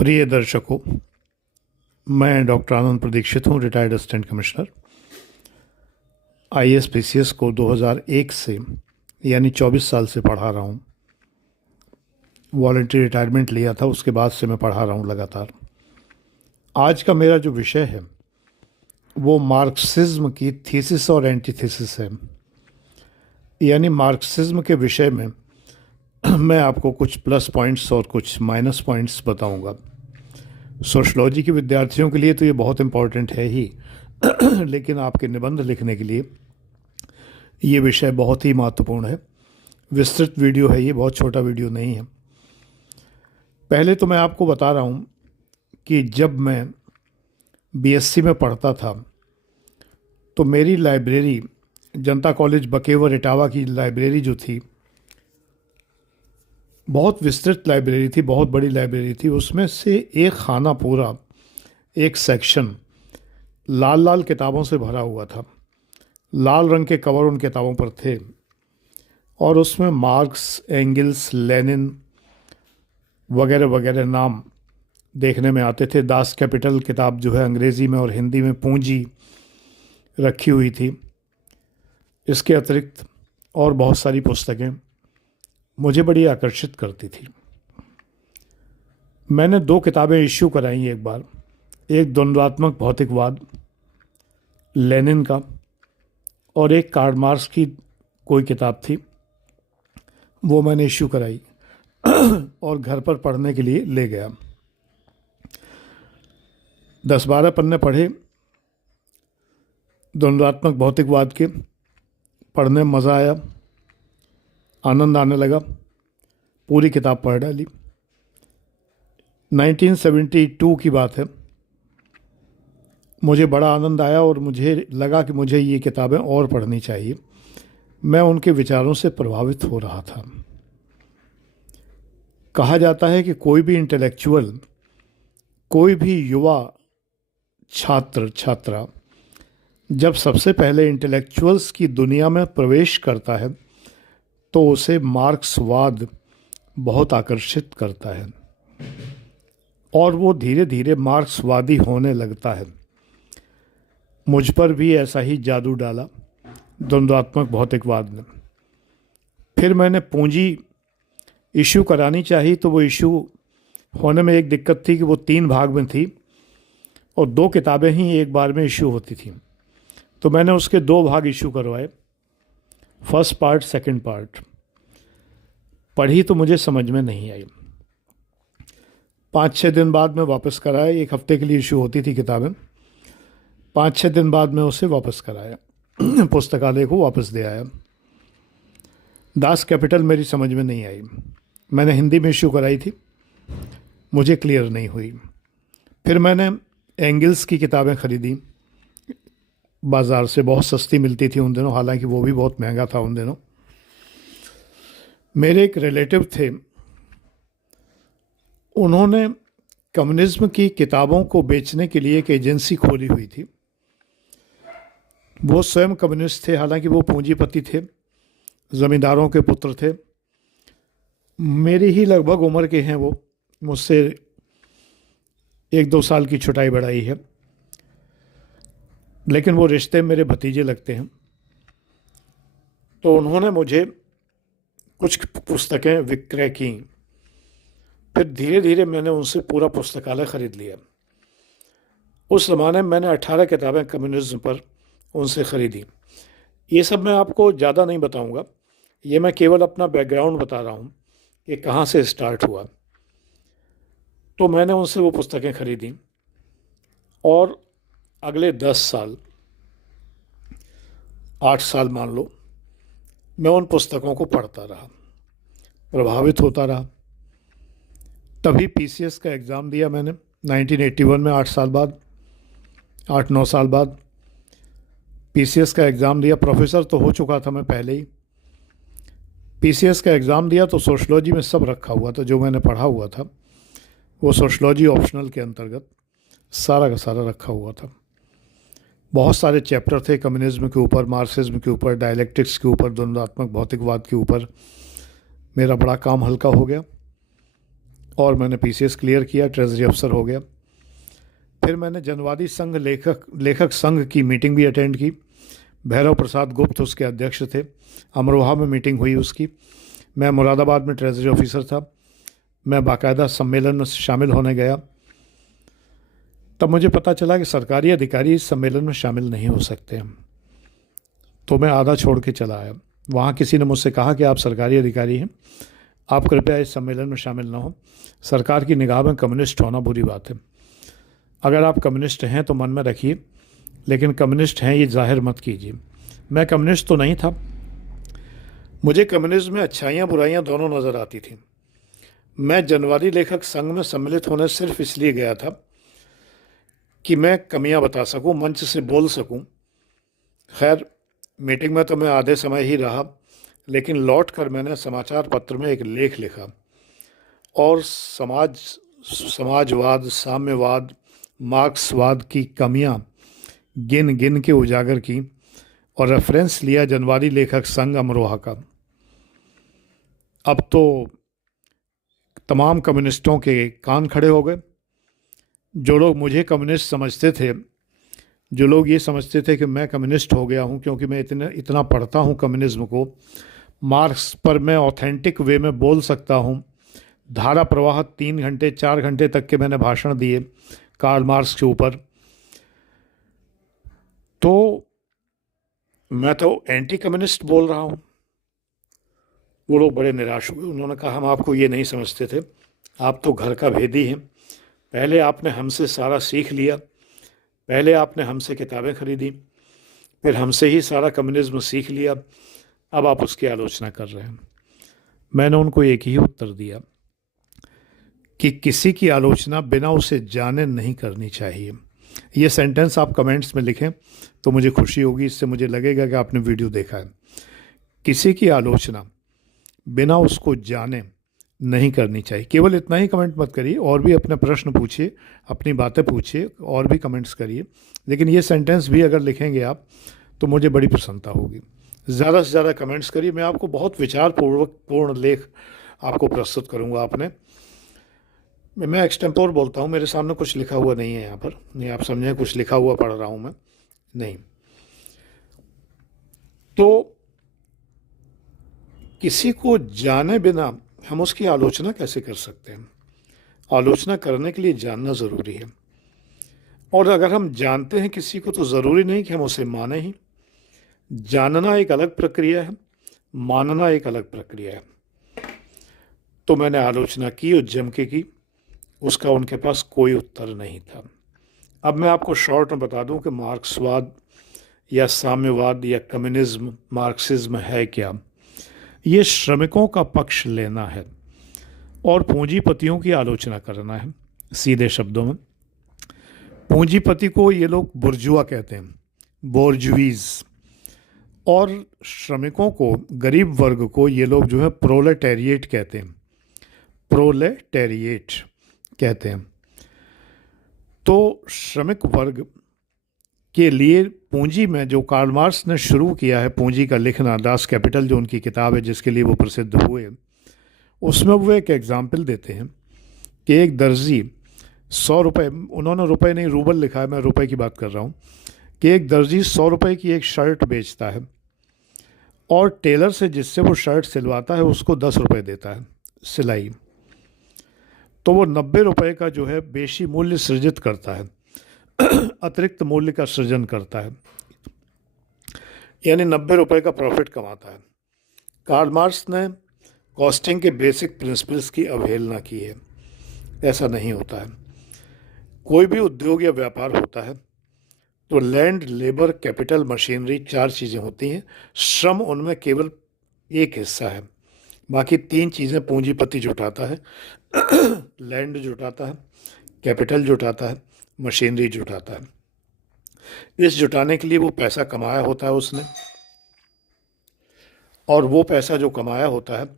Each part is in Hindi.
प्रिय दर्शकों, मैं डॉक्टर आनंद प्रदीक्षित हूँ, retired assistant commissioner. IAS PCS को 2001 से यानी 24 साल से पढ़ा रहा हूँ। वॉलंटरी रिटायरमेंट लिया था, उसके बाद से मैं पढ़ा रहा हूँ लगातार। आज का मेरा जो विषय है वो मार्क्सिज्म की थीसिस और एंटीथीसिस है। यानी मार्क्सिज्म के विषय में मैं आपको कुछ प्लस पॉइंट्स और कुछ माइनस पॉइंट्स बताऊंगा। सोशलॉजी के विद्यार्थियों के लिए तो ये बहुत इम्पोर्टेंट है ही लेकिन आपके निबंध लिखने के लिए ये विषय बहुत ही महत्वपूर्ण है। विस्तृत वीडियो है ये, बहुत छोटा वीडियो नहीं है। पहले तो मैं आपको बता रहा हूँ कि जब मैं बीएससी में पढ़ता था तो मेरी लाइब्रेरी, जनता कॉलेज बकेवर इटावा की लाइब्रेरी जो थी, बहुत विस्तृत लाइब्रेरी थी, बहुत बड़ी लाइब्रेरी थी। उसमें से एक खाना पूरा, एक सेक्शन लाल लाल किताबों से भरा हुआ था। लाल रंग के कवर उन किताबों पर थे और उसमें मार्क्स, एंगल्स, लेनिन वगैरह वगैरह नाम देखने में आते थे। दास कैपिटल किताब जो है अंग्रेज़ी में और हिंदी में पूंजी रखी हुई थी। इसके अतिरिक्त और बहुत सारी पुस्तकें मुझे बड़ी आकर्षित करती थी। मैंने 2 किताबें इश्यू कराई एक बार। एक द्वंद्वात्मक भौतिकवाद लेनिन का और एक कार्ल मार्क्स की कोई किताब थी, वो मैंने इश्यू कराई और घर पर पढ़ने के लिए ले गया। 10-12 पन्ने पढ़े द्वंद्वात्मक भौतिकवाद के। पढ़ने में मज़ा आया, आनंद आने लगा, पूरी किताब पढ़ डाली। 1972 की बात है। मुझे बड़ा आनंद आया और मुझे लगा कि मुझे ये किताबें और पढ़नी चाहिए। मैं उनके विचारों से प्रभावित हो रहा था। कहा जाता है कि कोई भी इंटेलेक्चुअल, कोई भी युवा छात्र छात्रा जब सबसे पहले इंटेलेक्चुअल्स की दुनिया में प्रवेश करता है तो उसे मार्क्सवाद बहुत आकर्षित करता है और वो धीरे धीरे मार्क्सवादी होने लगता है। मुझ पर भी ऐसा ही जादू डाला द्वंद्वात्मक भौतिकवाद ने। फिर मैंने पूंजी इशू करानी चाहिए तो वो इशू होने में एक दिक्कत थी कि वो 3 भाग में थी और 2 किताबें ही एक बार में इशू होती थी। तो मैंने उसके 2 भाग इशू करवाए, फर्स्ट पार्ट, सेकंड पार्ट। पढ़ी तो मुझे समझ में नहीं आई। 5-6 दिन बाद मैं वापस कराया। 1 हफ्ते के लिए इशू होती थी किताबें। 5-6 दिन बाद मैं उसे वापस कराया पुस्तकालय को वापस दे आया। दास कैपिटल मेरी समझ में नहीं आई। मैंने हिंदी में इशू कराई थी, मुझे क्लियर नहीं हुई। फिर मैंने एंगल्स की किताबें ख़रीदी बाज़ार से, बहुत सस्ती मिलती थी उन दिनों, हालांकि वो भी बहुत महंगा था उन दिनों। मेरे एक रिलेटिव थे, उन्होंने कम्युनिज्म की किताबों को बेचने के लिए एक एजेंसी खोली हुई थी। वो स्वयं कम्युनिस्ट थे, हालांकि वो पूंजीपति थे, ज़मींदारों के पुत्र थे। मेरी ही लगभग उम्र के हैं वो, मुझसे 1-2 साल की छुटाई बढ़ाई है, लेकिन वो रिश्ते मेरे भतीजे लगते हैं। तो उन्होंने मुझे कुछ पुस्तकें विक्रय की। फिर धीरे धीरे मैंने उनसे पूरा पुस्तकालय ख़रीद लिया। उस ज़माने में मैंने 18 किताबें कम्युनिज्म पर उनसे ख़रीदी। ये सब मैं आपको ज़्यादा नहीं बताऊंगा, ये मैं केवल अपना बैकग्राउंड बता रहा हूँ कि कहाँ से स्टार्ट हुआ। तो मैंने उनसे वो पुस्तकें ख़रीदी और अगले 10 साल, 8 साल मान लो, मैं उन पुस्तकों को पढ़ता रहा, प्रभावित होता रहा। तभी पीसीएस का एग्ज़ाम दिया मैंने 1981 में, 8 साल बाद, 8-9 साल बाद पीसीएस का एग्ज़ाम दिया। प्रोफेसर तो हो चुका था मैं पहले ही। पीसीएस का एग्ज़ाम दिया तो सोशलॉजी में सब रखा हुआ था, जो मैंने पढ़ा हुआ था वो सोशलॉजी ऑप्शनल के अंतर्गत सारा का सारा रखा हुआ था। बहुत सारे चैप्टर थे कम्युनिज्म के ऊपर, मार्क्सिज्म के ऊपर, डायलेक्टिक्स के ऊपर, द्वंद्वात्मक भौतिकवाद के ऊपर। मेरा बड़ा काम हल्का हो गया और मैंने पीसीएस क्लियर किया, ट्रेजरी अफसर हो गया। फिर मैंने जनवादी संघ लेखक संघ की मीटिंग भी अटेंड की। भैरव प्रसाद गुप्त उसके अध्यक्ष थे। अमरोहा में मीटिंग हुई उसकी। मैं मुरादाबाद में ट्रेजरी ऑफिसर था। मैं बाकायदा सम्मेलन में शामिल होने गया। तब मुझे पता चला कि सरकारी अधिकारी इस सम्मेलन में शामिल नहीं हो सकते। तो मैं आधा छोड़ के चला आया। वहाँ किसी ने मुझसे कहा कि आप सरकारी अधिकारी हैं, आप कृपया इस सम्मेलन में शामिल ना हो। सरकार की निगाह में कम्युनिस्ट होना बुरी बात है। अगर आप कम्युनिस्ट हैं तो मन में रखिए, लेकिन कम्युनिस्ट हैं ये जाहिर मत कीजिए। मैं कम्युनिस्ट तो नहीं था। मुझे कम्युनिज्म में अच्छाइयाँ बुराइयाँ दोनों नज़र आती थी। मैं जनवादी लेखक संघ में सम्मिलित होने सिर्फ इसलिए गया था कि मैं कमियां बता सकूं, मंच से बोल सकूं। खैर, मीटिंग में तो मैं आधे समय ही रहा, लेकिन लौट कर मैंने समाचार पत्र में एक लेख लिखा और समाजवाद, साम्यवाद, मार्क्सवाद की कमियां गिन गिन के उजागर की और रेफरेंस लिया जनवादी लेखक संघ अमरोहा का। अब तो तमाम कम्युनिस्टों के कान खड़े हो गए। जो लोग मुझे कम्युनिस्ट समझते थे, जो लोग ये समझते थे कि मैं कम्युनिस्ट हो गया हूँ क्योंकि मैं इतना पढ़ता हूँ कम्युनिज्म को, मार्क्स पर मैं ऑथेंटिक वे में बोल सकता हूँ। धारा प्रवाह 3 घंटे 4 घंटे तक के मैंने भाषण दिए कार्ल मार्क्स के ऊपर। तो मैं तो एंटी कम्युनिस्ट बोल रहा हूँ। वो लोग बड़े निराश हुए। उन्होंने कहा, हम आपको ये नहीं समझते थे, आप तो घर का भेदी हैं। पहले आपने हमसे सारा सीख लिया, पहले आपने हमसे किताबें खरीदी, फिर हमसे ही सारा कम्युनिज्म सीख लिया, अब आप उसकी आलोचना कर रहे हैं। मैंने उनको एक ही उत्तर दिया कि किसी की आलोचना बिना उसे जाने नहीं करनी चाहिए। ये सेंटेंस आप कमेंट्स में लिखें तो मुझे खुशी होगी, इससे मुझे लगेगा कि आपने वीडियो देखा है। किसी की आलोचना बिना उसको जाने नहीं करनी चाहिए। केवल इतना ही कमेंट मत करिए, और भी अपने प्रश्न पूछिए, अपनी बातें पूछिए, और भी कमेंट्स करिए, लेकिन ये सेंटेंस भी अगर लिखेंगे आप तो मुझे बड़ी प्रसन्नता होगी। ज़्यादा से ज़्यादा कमेंट्स करिए। मैं आपको बहुत विचारपूर्ण लेख आपको प्रस्तुत करूँगा। मैं एक्सटेम्पोर बोलता हूँ, मेरे सामने कुछ लिखा हुआ नहीं है यहाँ पर, नहीं आप समझें कुछ लिखा हुआ पढ़ रहा हूँ मैं, नहीं। तो किसी को जाने बिना हम उसकी आलोचना कैसे कर सकते हैं? आलोचना करने के लिए जानना ज़रूरी है, और अगर हम जानते हैं किसी को तो ज़रूरी नहीं कि हम उसे माने ही। जानना एक अलग प्रक्रिया है, मानना एक अलग प्रक्रिया है। तो मैंने आलोचना की और जम के की। उसका उनके पास कोई उत्तर नहीं था। अब मैं आपको शॉर्ट में बता दूं कि मार्क्सवाद या साम्यवाद या कम्युनिज्म, मार्क्सिज्म है क्या। ये श्रमिकों का पक्ष लेना है और पूंजीपतियों की आलोचना करना है। सीधे शब्दों में, पूंजीपति को ये लोग बुर्जुआ कहते हैं, बोर्जुईज, और श्रमिकों को, गरीब वर्ग को ये लोग जो है प्रोलेटेरिएट कहते हैं, प्रोलेटेरिएट कहते हैं। तो श्रमिक वर्ग के लिए पूंजी में जो कार्ल मार्क्स ने शुरू किया है पूंजी का लिखना, दास कैपिटल जो उनकी किताब है जिसके लिए वो प्रसिद्ध हुए, उसमें वो एक एग्जाम्पल देते हैं कि एक दर्जी 100 रुपये, उन्होंने रुपए नहीं रूबल लिखा है, मैं रुपए की बात कर रहा हूँ, कि एक दर्जी 100 रुपये की एक शर्ट बेचता है और टेलर से जिससे वो शर्ट सिलवाता है उसको 10 रुपये देता है सिलाई। तो वो 90 रुपये का जो है बेशी मूल्य सृजित करता है, अतिरिक्त मूल्य का सृजन करता है, यानी 90 रुपये का प्रॉफिट कमाता है। कार्ल मार्क्स ने कॉस्टिंग के बेसिक प्रिंसिपल्स की अवहेलना की है। ऐसा नहीं होता है। कोई भी उद्योग या व्यापार होता है तो लैंड, लेबर, कैपिटल, मशीनरी, 4 चीज़ें होती हैं। श्रम उनमें केवल एक हिस्सा है, बाकी 3 चीज़ें पूंजीपति जुटाता है। लैंड जुटाता है, कैपिटल जुटाता है, मशीनरी जुटाता है। इस जुटाने के लिए वो पैसा कमाया होता है उसने, और वो पैसा जो कमाया होता है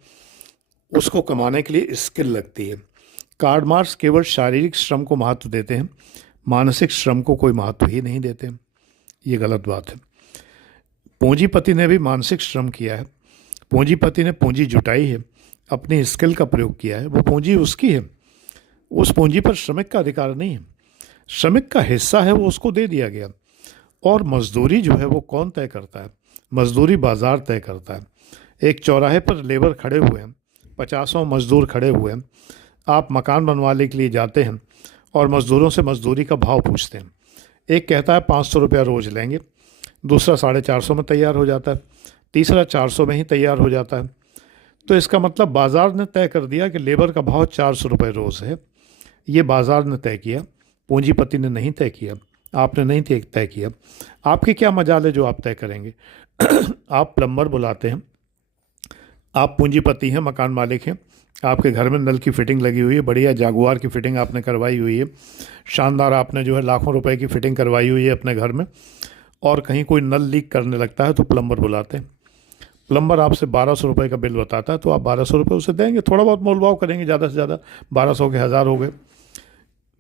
उसको कमाने के लिए स्किल लगती है। कार्ल मार्क्स केवल शारीरिक श्रम को महत्व देते हैं, मानसिक श्रम को कोई महत्व ही नहीं देते। ये गलत बात है। पूंजीपति ने भी मानसिक श्रम किया है, पूंजीपति ने पूंजी जुटाई है, अपनी स्किल का प्रयोग किया है, वो पूंजी उसकी है। उस पूंजी पर श्रमिक का अधिकार नहीं है। श्रमिक का हिस्सा है वो उसको दे दिया गया। और मजदूरी जो है वो कौन तय करता है? मजदूरी बाजार तय करता है। एक चौराहे पर लेबर खड़े हुए हैं, 50 मजदूर खड़े हुए हैं। आप मकान बनवाने के लिए जाते हैं और मजदूरों से मजदूरी का भाव पूछते हैं। एक कहता है 500 रुपया रोज़ लेंगे, दूसरा 450 में तैयार हो जाता है, तीसरा 400 में ही तैयार हो जाता है। तो इसका मतलब बाज़ार ने तय कर दिया कि लेबर का भाव 400 रुपये रोज़ है। ये बाज़ार ने तय किया, पूंजीपति ने नहीं तय किया, आपने नहीं तय किया। आपकी क्या मजाल है जो आप तय करेंगे? आप प्लम्बर बुलाते हैं, आप पूंजीपति हैं, मकान मालिक हैं, आपके घर में नल की फिटिंग लगी हुई है, बढ़िया जागुआर की फिटिंग आपने करवाई हुई है, शानदार, आपने जो है लाखों रुपए की फिटिंग करवाई हुई है अपने घर में, और कहीं कोई नल लीक करने लगता है तो प्लम्बर बुलाते हैं। प्लम्बर आपसे 1200 रुपये का बिल बताता है तो आप 1200 रुपये उसे देंगे, थोड़ा बहुत मोल भाव करेंगे, ज़्यादा से ज़्यादा 1200 के 1000 हो गए,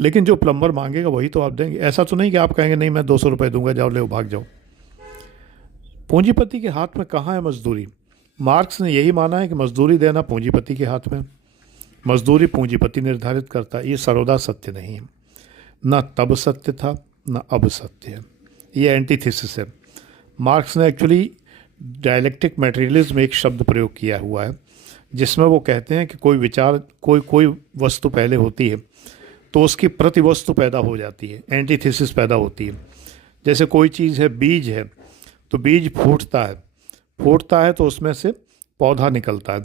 लेकिन जो प्लम्बर मांगेगा वही तो आप देंगे। ऐसा तो नहीं कि आप कहेंगे नहीं मैं 200 रुपये दूंगा, जाओ ले भाग जाओ। पूंजीपति के हाथ में कहाँ है मजदूरी? मार्क्स ने यही माना है कि मजदूरी देना पूंजीपति के हाथ में, मजदूरी पूंजीपति निर्धारित करता है। ये सर्वदा सत्य नहीं है, ना तब सत्य था ना अब सत्य है, ये एंटीथेसिस है। मार्क्स ने एक्चुअली डायलेक्टिक मटेरियलिज्म में एक शब्द प्रयोग किया हुआ है जिसमें वो कहते हैं कि कोई विचार, कोई वस्तु पहले होती है तो उसकी प्रतिवस्तु पैदा हो जाती है, एंटीथेसिस पैदा होती है। जैसे कोई चीज़ है, बीज है, तो बीज फूटता है तो उसमें से पौधा निकलता है,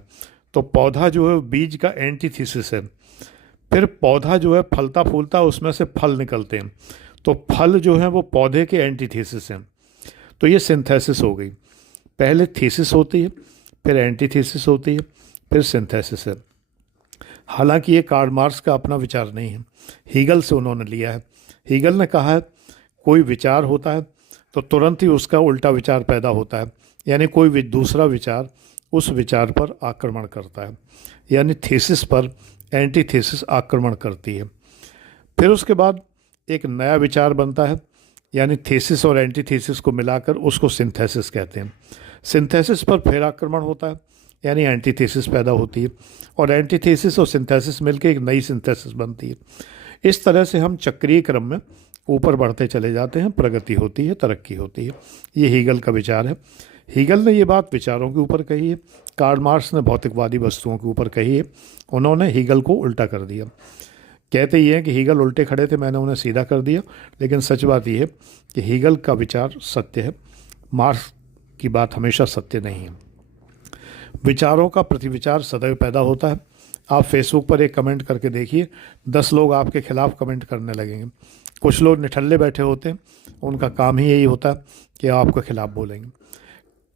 तो पौधा जो है बीज का एंटीथेसिस है। फिर पौधा जो है फलता फूलता है, उसमें से फल निकलते हैं, तो फल जो है वो पौधे के एंटीथेसिस हैं। तो ये सिंथेसिस हो गई। पहले थीसिस होती है, फिर एंटीथेसिस होती है, फिर सिंथेसिस है। हालांकि ये कार्ल मार्क्स का अपना विचार नहीं है, हीगल से उन्होंने लिया है। हीगल ने कहा है कोई विचार होता है तो तुरंत ही उसका उल्टा विचार पैदा होता है, यानी कोई दूसरा विचार उस विचार पर आक्रमण करता है, यानी थीसिस पर एंटीथेसिस आक्रमण करती है। फिर उसके बाद एक नया विचार बनता है, यानी थीसिस और एंटीथेसिस को मिलाकर उसको सिंथेसिस कहते हैं। सिंथेसिस पर फिर आक्रमण होता है, यानी एंटीथेसिस पैदा होती है, और एंटीथेसिस और सिंथेसिस मिलकर एक नई सिंथेसिस बनती है। इस तरह से हम चक्रीय क्रम में ऊपर बढ़ते चले जाते हैं, प्रगति होती है, तरक्की होती है। ये हीगल का विचार है। हीगल ने ये बात विचारों के ऊपर कही है, कार्ल मार्क्स ने भौतिकवादी वस्तुओं के ऊपर कही है। उन्होंने हीगल को उल्टा कर दिया। कहते ये हैं कि हीगल उल्टे खड़े थे, मैंने उन्हें सीधा कर दिया, लेकिन सच बात यह है कि हीगल का विचार सत्य है, मार्क्स की बात हमेशा सत्य नहीं है। विचारों का प्रतिविचार सदैव पैदा होता है। आप फेसबुक पर एक कमेंट करके देखिए, 10 लोग आपके खिलाफ कमेंट करने लगेंगे। कुछ लोग निठल्ले बैठे होते हैं, उनका काम ही यही होता है कि आपके खिलाफ बोलेंगे।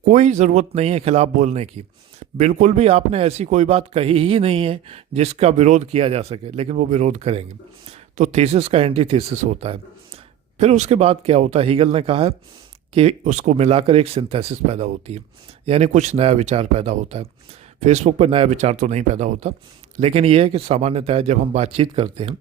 कोई ज़रूरत नहीं है खिलाफ बोलने की, बिल्कुल भी आपने ऐसी कोई बात कही ही नहीं है जिसका विरोध किया जा सके, लेकिन वो विरोध करेंगे। तो थीसिस का एंटीथेसिस होता है। फिर उसके बाद क्या होता है? हीगल ने कहा है कि उसको मिलाकर एक सिंथेसिस पैदा होती है, यानी कुछ नया विचार पैदा होता है। फेसबुक पर नया विचार तो नहीं पैदा होता, लेकिन ये है कि सामान्यतः जब हम बातचीत करते हैं,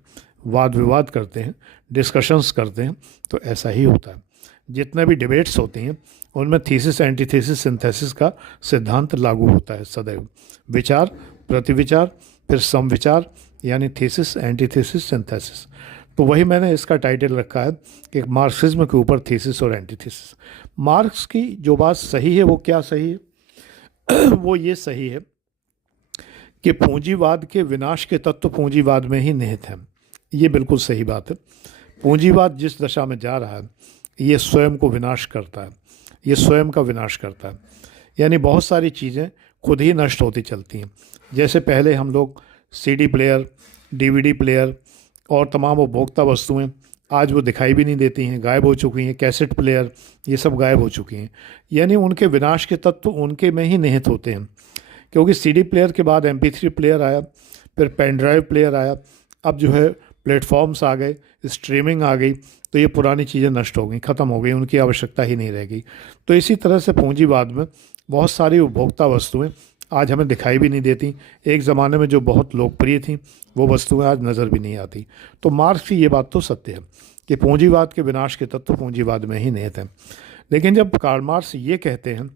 वाद विवाद करते हैं, डिस्कशंस करते हैं, तो ऐसा ही होता है। जितने भी डिबेट्स होती हैं उनमें थीसिस, एंटीथेसिस, सिंथेसिस का सिद्धांत लागू होता है सदैव। विचार, प्रतिविचार, फिर समविचार, यानी थीसिस, एंटीथेसिस, सिंथेसिस। तो वही मैंने इसका टाइटल रखा है कि मार्क्सिज्म के ऊपर थीसिस और एंटीथेसिस। मार्क्स की जो बात सही है वो क्या सही है? वो ये सही है कि पूंजीवाद के विनाश के तत्व पूंजीवाद में ही निहित हैं। ये बिल्कुल सही बात है। पूंजीवाद जिस दशा में जा रहा है ये स्वयं को विनाश करता है, ये स्वयं का विनाश करता है, यानी बहुत सारी चीज़ें खुद ही नष्ट होती चलती हैं। जैसे पहले हम लोग सीडी प्लेयर, डीवीडी प्लेयर और तमाम उपभोक्ता वस्तुएं, आज वो दिखाई भी नहीं देती हैं, गायब हो चुकी हैं। कैसेट प्लेयर, ये सब गायब हो चुकी हैं, यानी उनके विनाश के तत्व उनके में ही निहित होते हैं। क्योंकि सीडी प्लेयर के बाद MP3 प्लेयर आया, फिर पेन ड्राइव प्लेयर आया, अब जो है प्लेटफॉर्म्स आ गए, स्ट्रीमिंग आ गई, तो ये पुरानी चीज़ें नष्ट हो गई, ख़त्म हो गई, उनकी आवश्यकता ही नहीं रह गई। तो इसी तरह से पूंजीवाद में बहुत सारी उपभोक्ता वस्तुएं आज हमें दिखाई भी नहीं देती। एक ज़माने में जो बहुत लोकप्रिय थी वो वस्तुएं आज नज़र भी नहीं आती। तो मार्क्स की ये बात तो सत्य है कि पूंजीवाद के विनाश के तत्व पूंजीवाद में ही निहित हैं। लेकिन जब कार्ल मार्क्स ये कहते हैं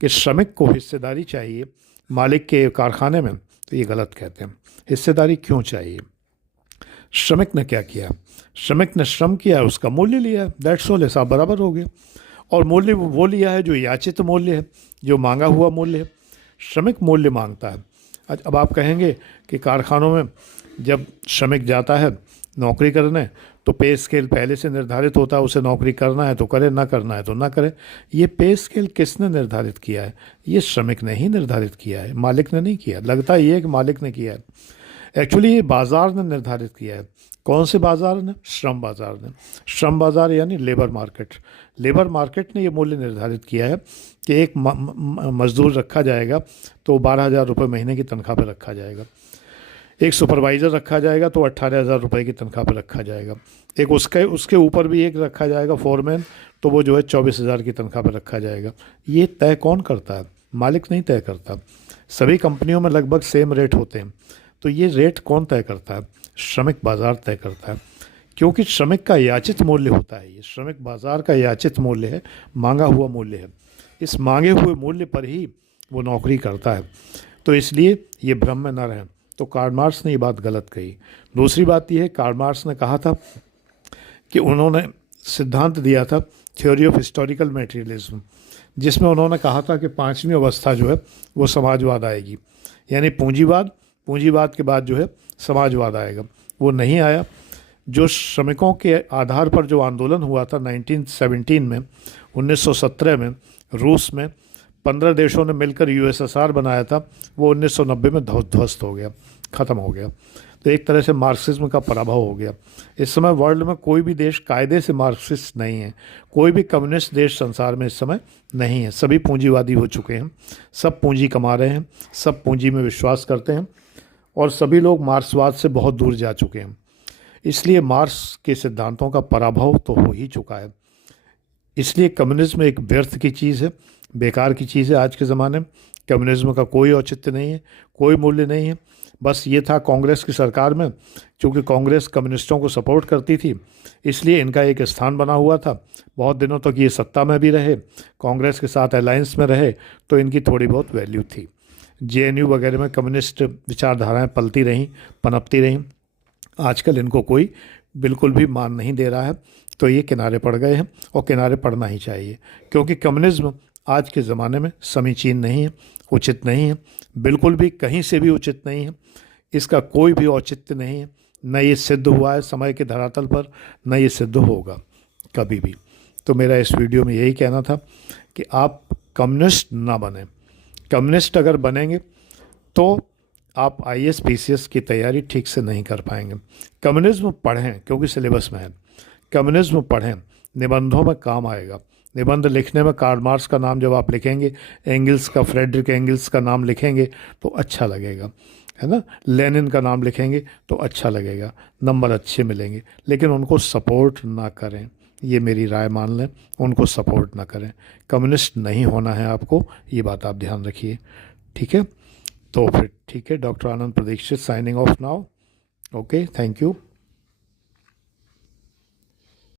कि श्रमिक को हिस्सेदारी चाहिए मालिक के कारखाने में, तो ये गलत कहते हैं। हिस्सेदारी क्यों चाहिए? श्रमिक ने क्या किया? श्रमिक ने श्रम किया, उसका मूल्य लिया है, दैट्स ऑल, हिसाब बराबर हो गया। और मूल्य वो लिया है जो याचित मूल्य है, जो मांगा हुआ मूल्य है। श्रमिक मूल्य मांगता है। अब आप कहेंगे कि कारखानों में जब श्रमिक जाता है नौकरी करने तो पे स्केल पहले से निर्धारित होता है, उसे नौकरी करना है तो करे, ना करना है तो ना करे। ये पे स्केल किसने निर्धारित किया है? ये श्रमिक ने ही निर्धारित किया है, मालिक ने नहीं किया। लगता ही है कि मालिक ने किया है, एक्चुअली ये बाज़ार ने निर्धारित किया है। कौन से बाज़ार ने? श्रम बाज़ार ने। श्रम बाज़ार यानी लेबर मार्केट। लेबर मार्केट ने ये मूल्य निर्धारित किया है कि एक मज़दूर रखा जाएगा तो 12,000 रुपये महीने की तनख्वाह पर रखा जाएगा। एक सुपरवाइज़र रखा जाएगा तो 18,000 रुपये की तनख्वाह पर रखा जाएगा। एक उसके ऊपर भी एक रखा जाएगा फोरमैन, तो वो जो है 24,000 की तनख्वाह पर रखा जाएगा। ये तय कौन करता है? मालिक नहीं तय करता। सभी कंपनियों में लगभग सेम रेट होते हैं, तो ये रेट कौन तय करता है? श्रमिक बाज़ार तय करता है, क्योंकि श्रमिक का याचित मूल्य होता है। ये श्रमिक बाज़ार का याचित मूल्य है, मांगा हुआ मूल्य है। इस मांगे हुए मूल्य पर ही वो नौकरी करता है। तो इसलिए ये भ्रम में न रहें। तो कार्ल मार्क्स ने ये बात गलत कही। दूसरी बात यह है, कार्ल मार्क्स ने कहा था कि उन्होंने सिद्धांत दिया था थ्योरी ऑफ हिस्टोरिकल मटेरियलिज्म, जिसमें उन्होंने कहा था कि पांचवी अवस्था जो है वो समाजवाद आएगी, यानी पूंजीवाद। पूंजीवाद के बाद जो है समाजवाद आएगा। वो नहीं आया। जो श्रमिकों के आधार पर जो आंदोलन हुआ था 1917 में, 1917 में रूस में 15 देशों ने मिलकर यूएसएसआर बनाया था, वो 1990 में ध्वस्त हो गया, ख़त्म हो गया। तो एक तरह से मार्क्सिज्म का पराभव हो गया। इस समय वर्ल्ड में कोई भी देश कायदे से मार्क्सिस्ट नहीं है, कोई भी कम्युनिस्ट देश संसार में इस समय नहीं है। सभी पूंजीवादी हो चुके हैं, सब पूंजी कमा रहे हैं, सब पूंजी में विश्वास करते हैं, और सभी लोग मार्क्सवाद से बहुत दूर जा चुके हैं। इसलिए मार्क्स के सिद्धांतों का पराभव तो हो ही चुका है। इसलिए कम्युनिज्म एक व्यर्थ की चीज़ है, बेकार की चीज़ है। आज के ज़माने में कम्युनिज्म का कोई औचित्य नहीं है, कोई मूल्य नहीं है। बस ये था कांग्रेस की सरकार में, क्योंकि कांग्रेस कम्युनिस्टों को सपोर्ट करती थी, इसलिए इनका एक स्थान बना हुआ था। बहुत दिनों तक ये सत्ता में भी रहे, कांग्रेस के साथ अलायंस में रहे, तो इनकी थोड़ी बहुत वैल्यू थी। जेएनयू वगैरह में कम्युनिस्ट विचारधाराएं पलती रहीं, पनपती रहीं। आजकल इनको कोई बिल्कुल भी मान नहीं दे रहा है, तो ये किनारे पड़ गए हैं, और किनारे पड़ना ही चाहिए, क्योंकि कम्युनिज्म आज के ज़माने में समीचीन नहीं है, उचित नहीं है, बिल्कुल भी कहीं से भी उचित नहीं है। इसका कोई भी औचित्य नहीं है, न ये सिद्ध हुआ है समय के धरातल पर, न ये सिद्ध होगा कभी भी। तो मेरा इस वीडियो में यही कहना था कि आप कम्युनिस्ट ना बने। कम्युनिस्ट अगर बनेंगे तो आप आईएएस पीसीएस की तैयारी ठीक से नहीं कर पाएंगे। कम्युनिज्म पढ़ें, क्योंकि सिलेबस में है। कम्युनिज्म पढ़ें, निबंधों में काम आएगा। निबंध लिखने में कार्ल मार्क्स का नाम जब आप लिखेंगे, एंगल्स का, फ्रेडरिक एंगल्स का नाम लिखेंगे तो अच्छा लगेगा, है ना। लेनिन का नाम लिखेंगे तो अच्छा लगेगा, नंबर अच्छे मिलेंगे। लेकिन उनको सपोर्ट ना करें, ये मेरी राय मान लें, उनको सपोर्ट ना करें। कम्युनिस्ट नहीं होना है आपको, ये बात आप ध्यान रखिए, ठीक है। तो फिर ठीक है, doctor Anand Pradikshit signing off now. Okay, thank you.